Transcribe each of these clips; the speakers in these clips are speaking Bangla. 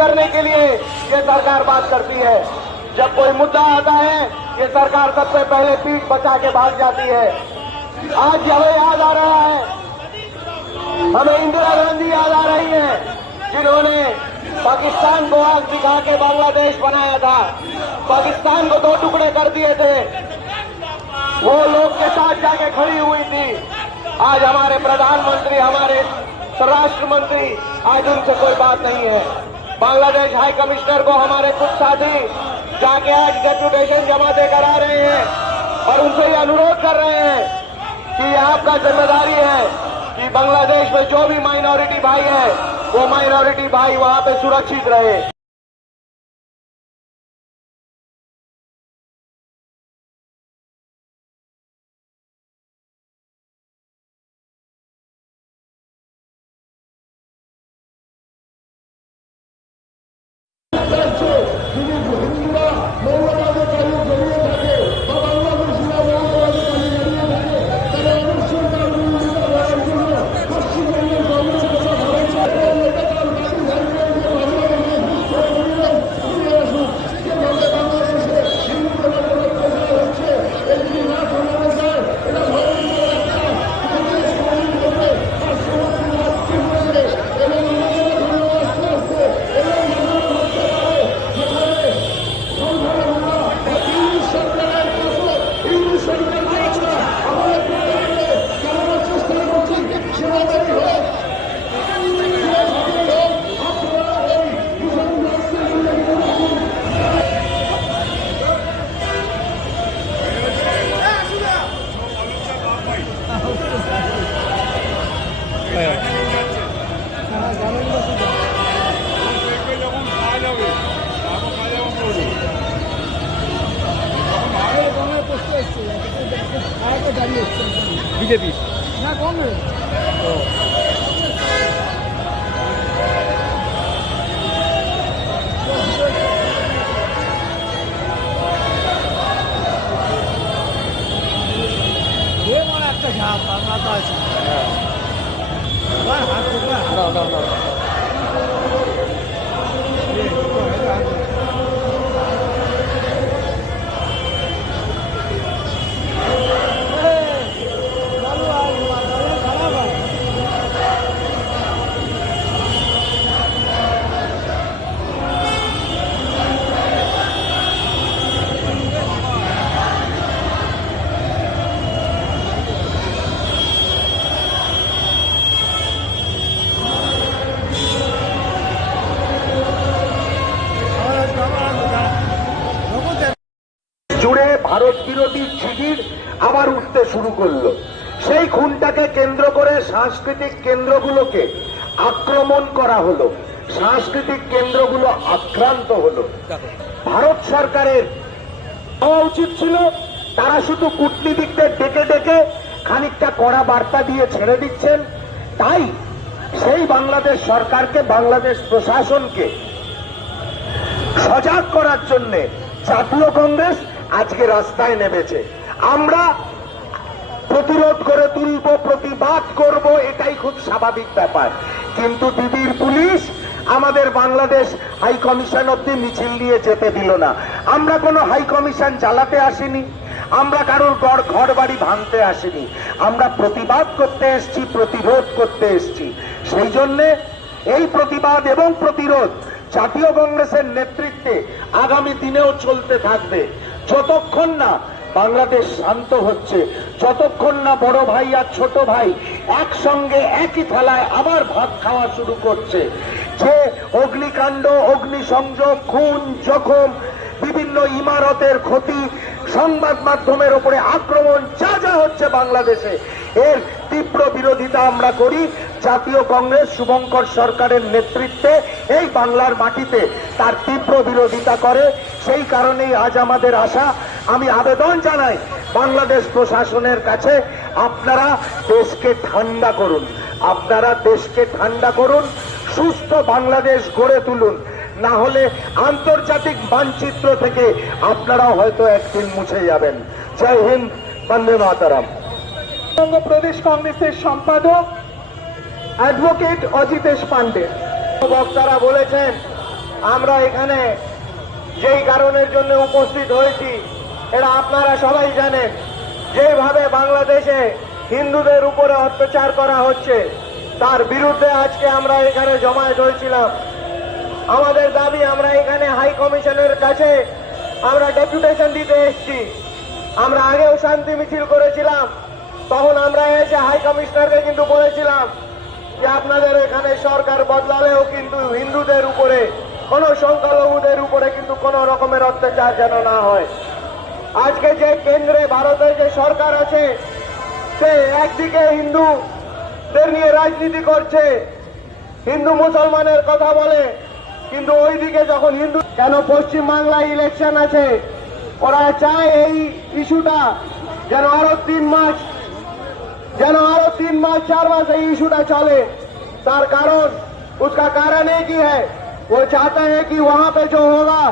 करने के लिए ये सरकार बात करती है। जब कोई मुद्दा आता है ये सरकार सबसे पहले पीठ बचा के भाग जाती है। आज हमें याद आ रहा है, हमें इंदिरा गांधी याद आ रही है, जिन्होंने पाकिस्तान को आग दिखा के बांग्लादेश बनाया था, पाकिस्तान को दो टुकड़े कर दिए थे, वो लोग के साथ जाके खड़ी हुई थी। आज हमारे प्रधानमंत्री, हमारे स्वराष्ट्र मंत्री, आज उनसे कोई बात नहीं है। बांग्लादेश हाई कमिश्नर को हमारे कुछ साथी जाके आज डेप्यूटेशन जमा देकर आ रहे हैं और उनसे ये अनुरोध कर रहे हैं कि आपका जिम्मेदारी है कि बांग्लादेश में जो भी माइनॉरिटी भाई है वो माइनॉरिटी भाई वहां पे सुरक्षित रहे। বিজেপি না কংগ্রেস একটা ঝাপ মাথা আছে জুড়ে ভারত বিরোধী শিবির আবার উঠতে শুরু করলো। সেই খুনটাকে কেন্দ্র করে সাংস্কৃতিক কেন্দ্রগুলোকে আক্রমণ করা হলো, সাংস্কৃতিক কেন্দ্রগুলো আক্রান্ত হলো। ভারত সরকারের হওয়া উচিত ছিল তারা শুধু কূটনীতিকদের ডেকে ডেকে খানিকটা কড়া বার্তা দিয়ে ছেড়ে দিচ্ছেন। তাই সেই বাংলাদেশ সরকারকে, বাংলাদেশ প্রশাসনকে সজাগ করার জন্য জাতীয় কংগ্রেস আজকে রাস্তায় নেমেছে। আমরা প্রতিরোধ করে তুলব, প্রতিবাদ করব, এটাই খুব স্বাভাবিক ব্যাপার। কিন্তু দিদির পুলিশ আমাদের বাংলাদেশ হাই কমিশন অব্দি মিছিল নিয়ে যেতে দিল না। আমরা কোনো হাই কমিশন জ্বালাতে আসিনি, আমরা কারোর ঘর বাড়ি ভাঙতে আসিনি, আমরা প্রতিবাদ করতে এসেছি, প্রতিরোধ করতে এসেছি। সেই জন্যে এই প্রতিবাদ এবং প্রতিরোধ জাতীয় কংগ্রেসের নেতৃত্বে আগামী দিনেও চলতে থাকবে। যতক্ষণ না বাংলাদেশ শান্ত হচ্ছে, যতক্ষণ না বড় ভাই আর ছোট ভাই একসঙ্গে একই থালায় আবার ভাত খাওয়া শুরু করছে, যে অগ্নিকাণ্ড, অগ্নিসংযোগ, খুন, জখম, বিভিন্ন ইমারতের ক্ষতি, সংবাদ মাধ্যমের উপরে আক্রমণ, যা যা হচ্ছে বাংলাদেশে, এর তীব্র বিরোধিতা আমরা করি। জাতীয় কংগ্রেস শুভঙ্কর সরকারের নেতৃত্বে এই বাংলার মাটিতে তার তীব্র বিরোধিতা করে। সেই কারণেই আজ আমাদের আশা। আমি আবেদন জানাই বাংলাদেশ প্রশাসনের কাছে, আপনারা দেশকে ঠান্ডা করুন, আপনারা দেশকে ঠান্ডা করুন, সুস্থ বাংলাদেশ গড়ে তুলুন। না হলে আন্তর্জাতিক মানচিত্র থেকে আপনারাও হয়তো একদিন মুছে যাবেন। জয় হিন্দ, বন্দে মাতরম। প্রদেশ কংগ্রেসের সম্পাদক অ্যাডভোকেট অজিতেশ পান্ডে বক্তারা বলেছেন আমরা এখানে যেই কারণের জন্য উপস্থিত হয়েছি এটা আপনারা সবাই জানেন। যেভাবে বাংলাদেশে হিন্দুদের উপরে অত্যাচার করা হচ্ছে তার বিরুদ্ধে আজকে আমরা এখানে জমায়েত হয়েছিলাম। আমাদের দাবি, আমরা এখানে হাই কমিশনের কাছে আমরা ডেপুটেশন দিতে এসেছি। আমরা আগেও শান্তি মিছিল করেছিলাম, তখন আমরা এসে হাই কমিশনারকে কিন্তু বলেছিলাম যে আপনাদের এখানে সরকার বদলালেও কিন্তু হিন্দুদের উপরে, কোন সংখ্যালঘুদের উপরে কিন্তু কোন রকমের অত্যাচার যেন না হয়। আজকে যে কেন্দ্রে ভারতের যে সরকার আছে সে একদিকে হিন্দুদের নিয়ে রাজনীতি করছে, হিন্দু মুসলমানের কথা বলে, কিন্তু ওইদিকে যখন হিন্দু কেন পশ্চিম বাংলায় ইলেকশন আছে, ওরা চায় এই ইস্যুটা যেন আরো 3 মাস 4 मास এই इशूটা चले। तार कारण, उसका कारण एक ही है, वो चाहते हैं कि वहां पे जो होगा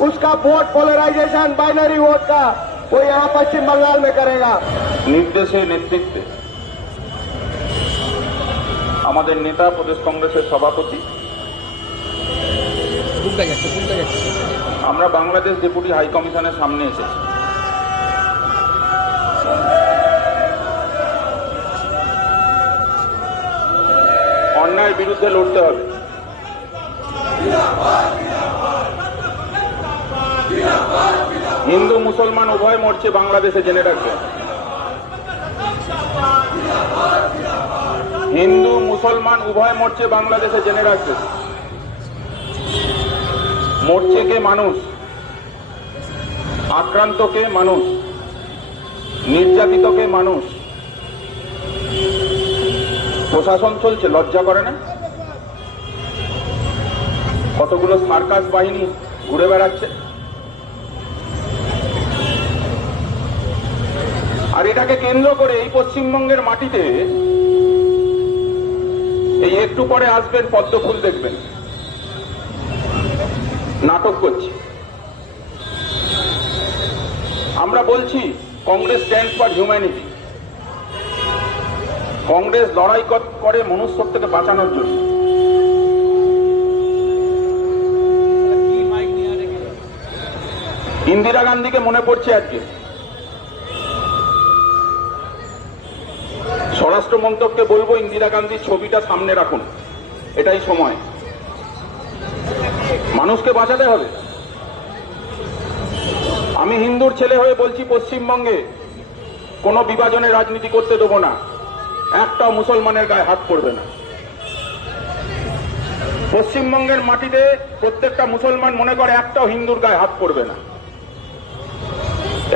उसका वोट पोलराइजेशन बाइनरी वोट का वो यहाँ पश्चिम बंगाल में करेगा। নির্দেশে নেতৃত্বে আমাদের নেতা প্রদেশ কংগ্রেসের সভাপতি, আমরা বাংলাদেশ ডেপুটি হাই কমিশনের সামনে এসেছি। অন্যায়ের বিরুদ্ধে লড়তে হবে। হিন্দু মুসলমান উভয় মরছে বাংলাদেশে, জেনে রাখবেন। হিন্দু মুসলমান উভয় মরছে বাংলাদেশে, জেনে রাখবেন। মরছে কে? মানুষ। আক্রান্ত কে? মানুষ। নির্যাতিত কে? মানুষ। প্রশাসন চলছে, লজ্জা করে না? কতগুলো সার্কাস বাহিনী ঘুরে বেড়াচ্ছে, আর এটাকে কেন্দ্র করে এই পশ্চিমবঙ্গের মাটিতে এই একটু পরে আসবেন পদ্ম ফুল দেখবেন, নাটক করছে। আমরা বলছি Congress stand for humanity. Congress লড়াই করে মনুষ্যত্বকে বাঁচানোর জন্য। ইন্দিরা গান্ধীকে মনে পড়ছে আজকে। স্বরাষ্ট্র মন্ত্রককে বলবো ইন্দিরা গান্ধীর ছবিটা সামনে রাখুন, এটাই সময়। মানুষকে বাঁচাতে হবে। আমি হিন্দুর ছেলে হয়ে বলছি, পশ্চিমবঙ্গে কোনো বিভাজনের রাজনীতি করতে দেবো না। একটাও মুসলমানের গায়ে হাত পড়বে না। পশ্চিমবঙ্গের মাটিতে প্রত্যেকটা মুসলমান মনে করে একটাও হিন্দুর গায়ে হাত পড়বে না।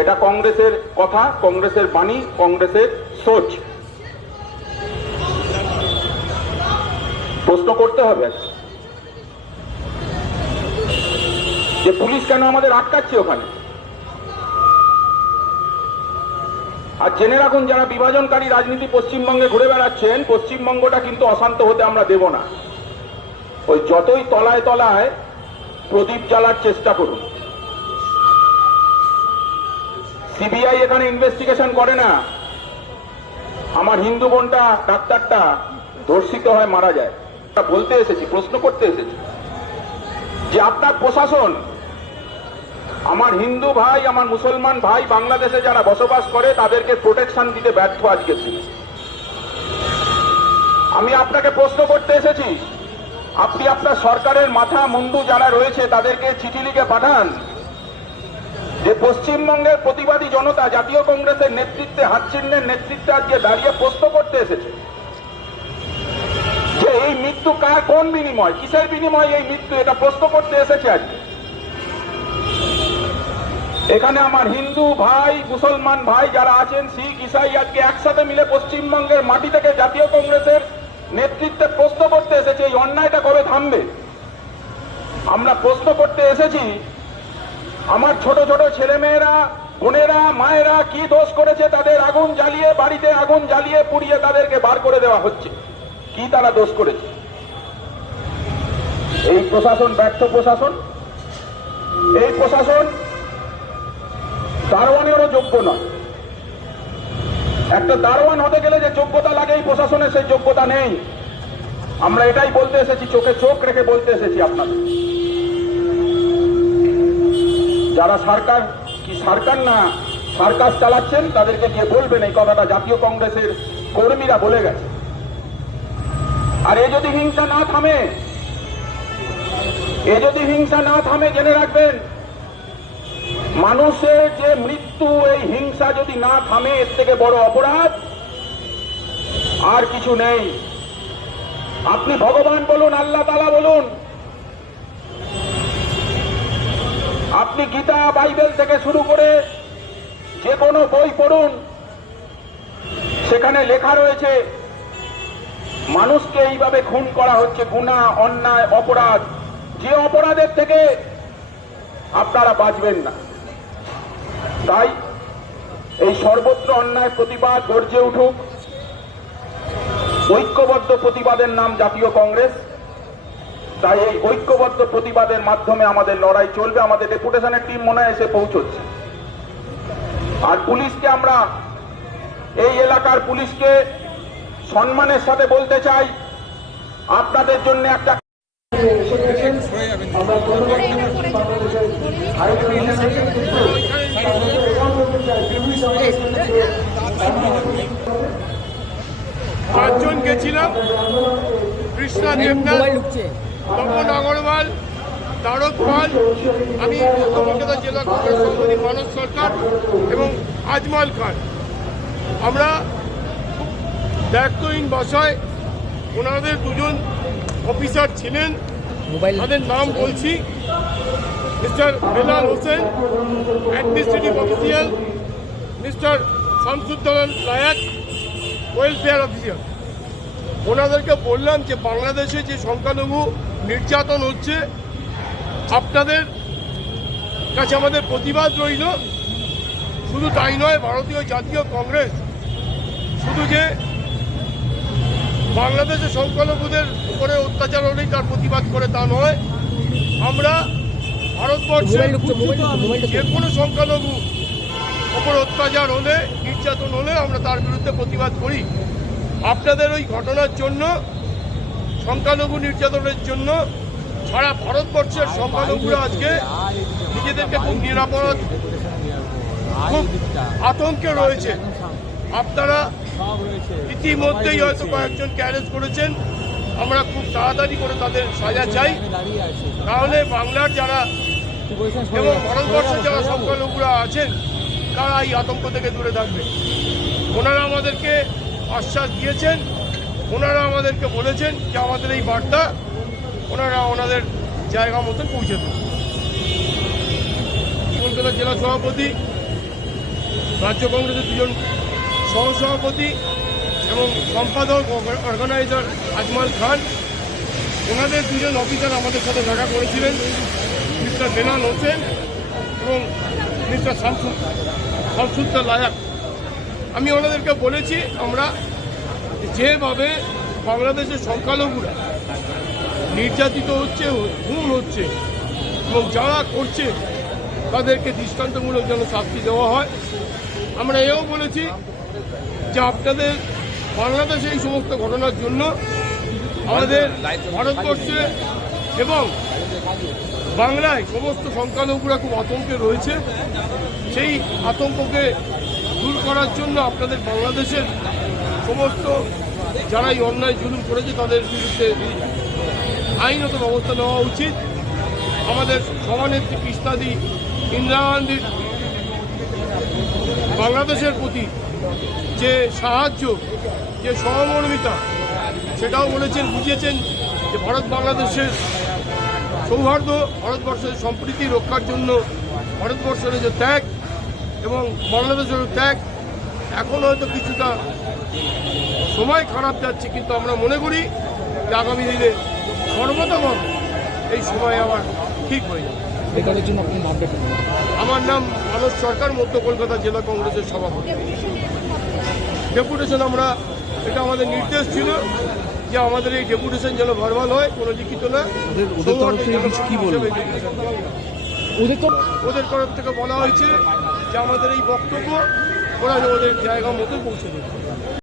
এটা কংগ্রেসের কথা, কংগ্রেসের বাণী, কংগ্রেসের সোচ। প্রশ্ন করতে হবে যে পুলিশ কেন আমাদের আটকাচ্ছে ওখানে। আর জেনে রাখুন, যারা বিভাজনকারী রাজনীতি পশ্চিমবঙ্গে ঘুরে বেড়াচ্ছেন, পশ্চিমবঙ্গটা কিন্তু অশান্ত হতে আমরা দেব না। ওই যতই তলায় তলায় প্রদীপ জ্বালার চেষ্টা করুন। সিবিআই এখানে ইনভেস্টিগেশন করে না। আমার হিন্দু বোনটা, ডাক্তারটা ধর্ষিত হয়, মারা যায়। বলতে এসেছি, প্রশ্ন করতে এসেছি যে আপনার প্রশাসন আমার হিন্দু ভাই, আমার মুসলমান ভাই বাংলাদেশে যারা বসবাস করে তাদেরকে প্রোটেকশন দিতে ব্যর্থ আজকের দিনে। আমি আপনাকে প্রশ্ন করতে এসেছি, আপনি আপনার সরকারের মাথা মুন্ডু যারা রয়েছে তাদেরকে চিঠি লিখে পাঠান যে পশ্চিমবঙ্গের প্রতিবাদী জনতা জাতীয় কংগ্রেসের নেতৃত্বে, হাত চিহ্নের নেতৃত্বে আজকে দাঁড়িয়ে প্রশ্ন করতে এসেছে যে এই মৃত্যু কার, কোন বিনিময়, কিসের বিনিময় এই মৃত্যু, এটা প্রশ্ন করতে এসেছে আজকে। এখানে আমার হিন্দু ভাই, মুসলমান ভাই যারা আছেন, শিখ, ইসাই, আজকে একসাথে মিলে পশ্চিমবঙ্গের মাটি থেকে জাতীয় কংগ্রেসের নেতৃত্বে প্রশ্ন করতে এসেছে এই অন্যায়টা কবে থামবে। আমরা প্রশ্ন করতে এসেছি আমার ছোট ছোট ছেলেমেয়েরা, বোনেরা, মায়েরা কি দোষ করেছে, তাদের আগুন জ্বালিয়ে, বাড়িতে আগুন জ্বালিয়ে পুড়িয়ে তাদেরকে বার করে দেওয়া হচ্ছে। কি তারা দোষ করেছে? এই প্রশাসন ব্যর্থ প্রশাসন। এই প্রশাসন দারোয়ানেরও যোগ্য নয়। একটা দারোয়ান হতে গেলে যে যোগ্যতা লাগে এই প্রশাসনের সেই যোগ্যতা নেই। আমরা এটাই বলতে এসেছি, চোখে চোখ রেখে বলতে এসেছি আপনাদের। যারা সরকার কি সরকার না সার্কাস চালাচ্ছেন তাদেরকে গিয়ে বলবেন এই কথাটা জাতীয় কংগ্রেসের কর্মীরা বলে গেছে। আর এ যদি হিংসা না থামে, জেনে রাখবেন মানুষের যে মৃত্যু, এই হিংসা যদি না থামে এর থেকে বড় অপরাধ আর কিছু নেই। আপনি ভগবান বলুন, আল্লাহ তাআলা বলুন, আপনি গীতা বাইবেল থেকে শুরু করে যে কোনো বই পড়ুন, সেখানে লেখা রয়েছে মানুষকে এইভাবে খুন করা হচ্ছে, গুনাহ, অন্যায়, অপরাধ, যে অপরাধের থেকে আপনারা বাঁচবেন না। তাই এই সর্বত্র অন্যায় প্রতিবাদ গর্জে উঠুক। ঐক্যবদ্ধ প্রতিবাদের নাম জাতীয় কংগ্রেস। তাই এই ঐক্যবদ্ধ প্রতিবাদের মাধ্যমে আমাদের লড়াই চলবে। আমাদের ডেপুটেশনের টিম মনে হয় এসে পৌঁছচ্ছে। আর পুলিশকে আমরা, এই এলাকার পুলিশকে সম্মানের সাথে বলতে চাই, আপনাদের জন্য একটা পাঁচজন গেছিলাম, কৃষ্ণা দেবনাথ, তপন আগরওয়াল, তারক পাল, আমি কলকাতা জেলা কংগ্রেস সভাপতি মানস সরকার এবং আজমাল খান। আমরা দায়িত্বহীন ভাষায় ওনাদের দুজন অফিসার ছিলেন, তাদের নাম বলছি: mister Belal Hossain administrative official, mister Shamsuddoula লায়াক ওয়েলফেয়ার অফিসার। ওনাদেরকে বললাম যে বাংলাদেশে যে সংখ্যালঘু নির্যাতন হচ্ছে, আপনাদের কাছে আমাদের প্রতিবাদ রইল। শুধু তাই নয়, ভারতীয় জাতীয় কংগ্রেস শুধু যে বাংলাদেশের সংখ্যালঘুদের উপরে অত্যাচার হলেই তার প্রতিবাদ করে তা নয়, আমরা ভারতবর্ষের যে কোনো সংখ্যালঘু উপর অত্যাচার হলে, নির্যাতন হলে আমরা তার বিরুদ্ধে প্রতিবাদ করি। আপনাদের ওই ঘটনার জন্য, সংখ্যালঘু নির্যাতনের জন্য সারা ভারতবর্ষের সংখ্যালঘুরা আজকে নিজেদেরকে খুব নিরাপদ, খুব আতঙ্কে রয়েছে। আপনারা ইতিমধ্যেই হয়তো কয়েকজনকে অ্যারেস্ট করেছেন। আমরা খুব তাড়াতাড়ি করে তাদের সাজা চাই, তাহলে বাংলার যারা এবং ভারতবর্ষের যারা সংখ্যালঘুরা আছেন তারা এই আতঙ্ক থেকে দূরে থাকবে। ওনারা আমাদেরকে আশ্বাস দিয়েছেন, ওনারা আমাদেরকে বলেছেন যে আমাদের এই বার্তা ওনারা ওনাদের জায়গা মতন পৌঁছে দেন। কলকাতা জেলা সভাপতি, রাজ্য কংগ্রেসের দুজন সহসভাপতি এবং সম্পাদক অর্গানাইজার আজমাল খান, ওনাদের দুজন অফিসার আমাদের সাথে দেখা করেছিলেন, মিস্টার বেলাল হোসেন এবং মিস্টার শামসুদ্দৌলা লায়াক। আমি ওনাদেরকে বলেছি আমরা যেভাবে বাংলাদেশের সংখ্যালঘুরা নির্যাতিত হচ্ছে, খুন হচ্ছে এবং যারা করছে তাদেরকে দৃষ্টান্তমূলক যেন শাস্তি দেওয়া হয়। আমরা এও বলেছি যে আপনাদের বাংলাদেশে এই সমস্ত ঘটনার জন্য আমাদের ভারতবর্ষে এবং বাংলায় সমস্ত সংখ্যালঘুরা খুব আতঙ্কে রয়েছে। সেই আতঙ্ককে দূর করার জন্য আপনাদের বাংলাদেশের সমস্ত যারা এই অন্যায় জুলুম করেছে তাদের বিরুদ্ধে আইনত ব্যবস্থা নেওয়া উচিত। আমাদের সভানেত্রী কৃষ্ণাদি ইন্দিরা গান্ধীর বাংলাদেশের প্রতি যে সাহায্য, যে সহমর্মিতা, সেটাও বলেছেন, বুঝিয়েছেন যে ভারত বাংলাদেশের সৌহার্দ্য, ভারতবর্ষের সম্প্রীতি রক্ষার জন্য ভারতবর্ষের যে ত্যাগ এবং বাংলাদেশের ত্যাগ এখন হয়তো কিছুটা সময় খারাপ যাচ্ছে, কিন্তু আমরা মনে করি যে আগামী দিনে সর্বতভাবে এই সময় আবার ঠিক হয়ে যাবে। আমার নাম মানস সরকার, মধ্য কলকাতা জেলা কংগ্রেসের সভাপতি। ডেপুটেশন আমরা, এটা আমাদের নির্দেশ ছিল যে আমাদের এই ডেপুটেশন যেন ভার্বাল হয়, কোনো লিখিত না। ওদের তরফ থেকে বলা হয়েছে যে আমাদের এই বক্তব্য ওরা ওদের জায়গা মতো পৌঁছে দেবে।